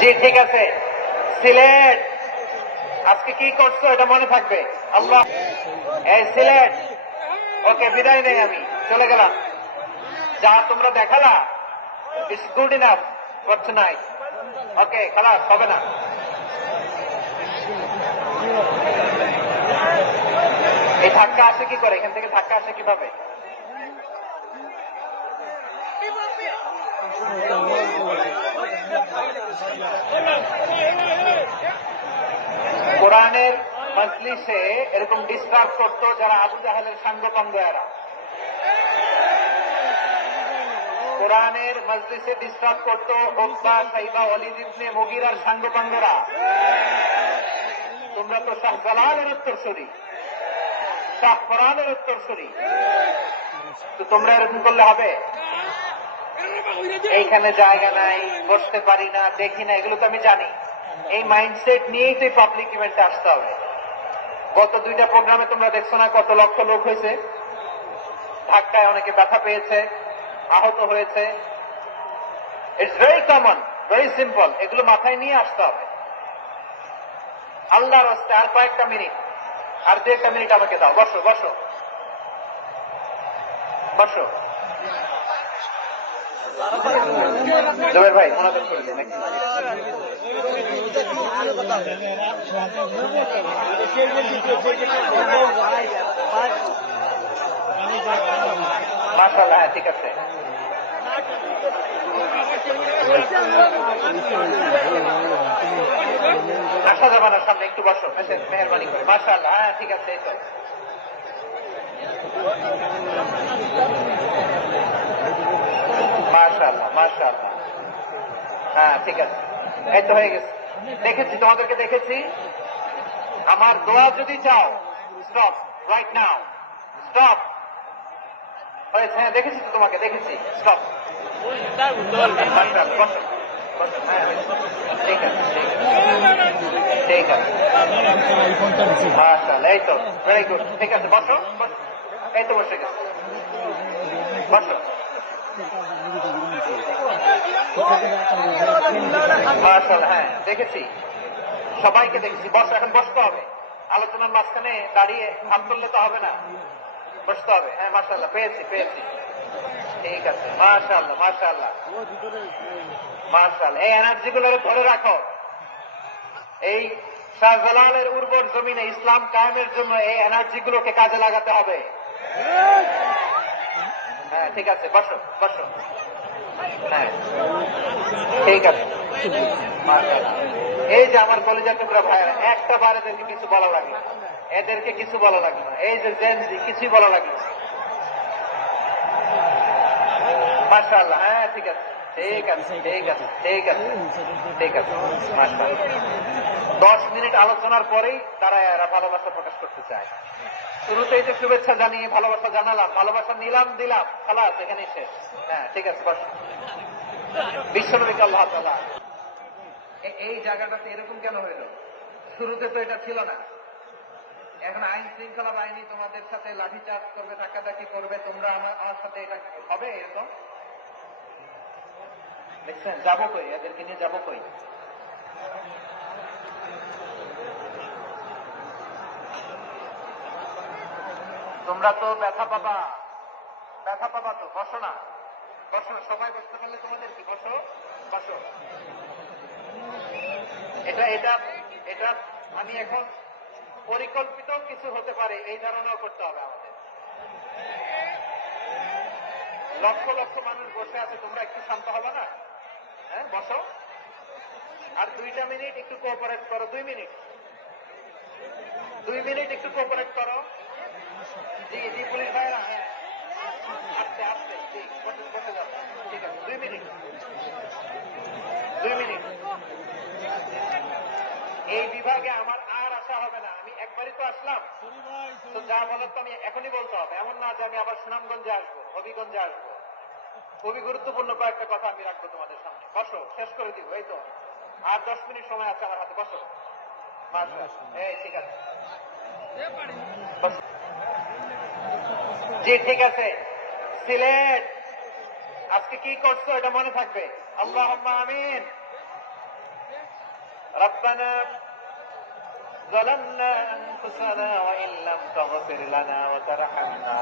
জি ঠিক আছে। সিলেট আজকে কি করছো এটা মনে থাকবে। আল্লাহ, এই সিলেট, ওকে বিদায় নেই, আমি চলে গেলাম। যা তোমরা দেখালা it's good enough for tonight. Okay, খালাস হবে না। এই ধাক্কা আসে কি করে, এখান থেকে ধাক্কা আসে কিভাবে? কোরআনের মজলিসে এরকম ডিস্টার্ব করতো যারা আবু জাহেলের সাঙ্গপাঙ্গেরা। কোরআনের মজলিসে ডিস্টার্ব করতো উতবা, সাইবা, ওয়ালিদ ইবনে মুগীরার সাঙ্গপাঙ্গেরা। তোমরা তো শাহ জালালের উত্তরসূরি, শাহ কোরআনের উত্তরসূরি, তো তোমরা এরকম করলে হবে? এইখানে জায়গা নাই, বসতে পারি না, দেখি না, এগুলো তো আমি জানি। এই মাইন্ডসেট নিয়েই তো পাবলিক ইভেন্টে আসতে হবে। গত দুইটা প্রোগ্রামে তোমরা দেখছো না কত লক্ষ লোক হয়েছে, ধাক্কায় অনেকে ব্যথা পেয়েছে, আহত হয়েছে। It's very common, very simple. এগুলো মাথায় নিয়ে আসতে হবে। আল্লাহর রাস্তায় আর কয়েকটা মিনিট, আর 2-1 মিনিট আমাকে দাও। বসো বসো বসো। জবের ভাই মোনাজাত করে দিন নাকি? মাশাআল্লাহ, হ্যাঁ ঠিক আছে। আসা যাবে না সামনে, একটু বসো মেহরবানি করে। মাশাআল্লাহ, হ্যাঁ ঠিক আছে। এই তো মাশাআল্লাহ মাশাআল্লাহ, হ্যাঁ ঠিক আছে। এই তো হয়ে গেছে। দেখেছি, তোমাদেরকে দেখেছি। আমার দোয়া যদি চাও, স্টপ রাইট নাও, স্টপ। হয়েছে, হ্যাঁ দেখেছি তো, তোমাকে দেখেছি। স্টপ। ঠিক আছে ঠিক আছে। মাশাআল্লাহ, এই তো ভেরি গুড। ঠিক আছে, বসো। এই তো বসে গেছে, বসো। মাশাআল্লাহ, হ্যাঁ দেখেছি, সবাইকে দেখেছি। বসো, এখন বসতে হবে। আলোচনার মাঝখানে দাঁড়িয়ে হাত তুললে তো হবে না, বসতে হবে। হ্যাঁ মাশাআল্লাহ, পেয়েছি পেয়েছি। ঠিক আছে, মাশাআল্লাহ মাশাআল্লাহ মাশাআল্লাহ। এই এনার্জি গুলো ধরে রাখো। এই শাহজালালের উর্বর জমিনে ইসলাম কায়েমের জন্য এই এনার্জি গুলোকে কাজে লাগাতে হবে। হ্যাঁ ঠিক আছে, বসো বসো। হ্যাঁ ঠিক আছে। মাশাআল্লাহ। এই যে আমার কলেজের টুকরা ভাইয়েরা, একটা বার এদেরকে কিছু বলা লাগলো না, এদেরকে কিছু বলা লাগলো না। এই যে জেনজি, কিছুই বলা লাগলো না। মাশাআল্লাহ, হ্যাঁ ঠিক আছে ঠিক আছে ঠিক আছে ঠিক আছে ঠিক আছে। মাশাআল্লাহ। 10 মিনিট আলোচনার পরেই তারা এরা ভালোবাসা প্রকাশ করতে চায়। শুরুতেই তো শুভেচ্ছা জানিয়ে ভালোবাসা জানালাম, ভালোবাসা নিলাম, দিলাম, খালাস, এখানেই শেষ। হ্যাঁ ঠিক আছে, বস। বিশ্বনবীকে আল্লাহ তাআলা এই জায়গাটাতে এরকম কেন হইল? শুরুতে তো এটা ছিল না। এখন আইন শৃঙ্খলা বাহিনী তোমাদের সাথে লাঠিচার্জ করবে, ধাক্কাধাক্কি করবে, তোমরা আমার সাথে এটা হবে এরকম? দেখছেন, যাবো কই, এদেরকে নিয়ে যাবো কই? তোমরা তো ব্যথা পাবা, ব্যথা পাবা তো। বসো না, বসো। সবাই বসতে পারলে তোমাদের কি, বসো বসো। এটা এটা এটা আমি এখন পরিকল্পিত কিছু হতে পারে এই ধারণাও করতে হবে আমাদের। লক্ষ লক্ষ মানুষ বসে আছে, তোমরা একটু শান্ত হবে না? হ্যাঁ বসো। আর 2টা মিনিট একটু কোঅপারেট করো। 2 মিনিট, 2 মিনিট একটু কোঅপারেট করো। জি জি পুলিশ ভাইরা, হ্যাঁ আস্তে আস্তে, জি বসে বসে যাও। ঠিক আছে, 2 মিনিট, 2 মিনিট। এই বিভাগে আমার আর আসা হবে না। আমি একবারই তো আসলাম, তো যা বলার তো আমি এখনই বলতে হবে। এমন না যে আমি আবার সুনামগঞ্জে আসবো, হবিগঞ্জে আসবো। খুবই গুরুত্বপূর্ণ কয়েকটা কথা আমি রাখবো তোমাদের সামনে। বসো, শেষ করে দিব। এই তো আর 10 মিনিট সময় আছে আমার হাতে। বসো। এই ঠিক আছে, জি ঠিক আছে। সিলেট আজকে কি করছো এটা মনে থাকবে। اللهم آمين. ربنا ظلمنا أنفسنا وإن لم تغفر لنا وترحمنا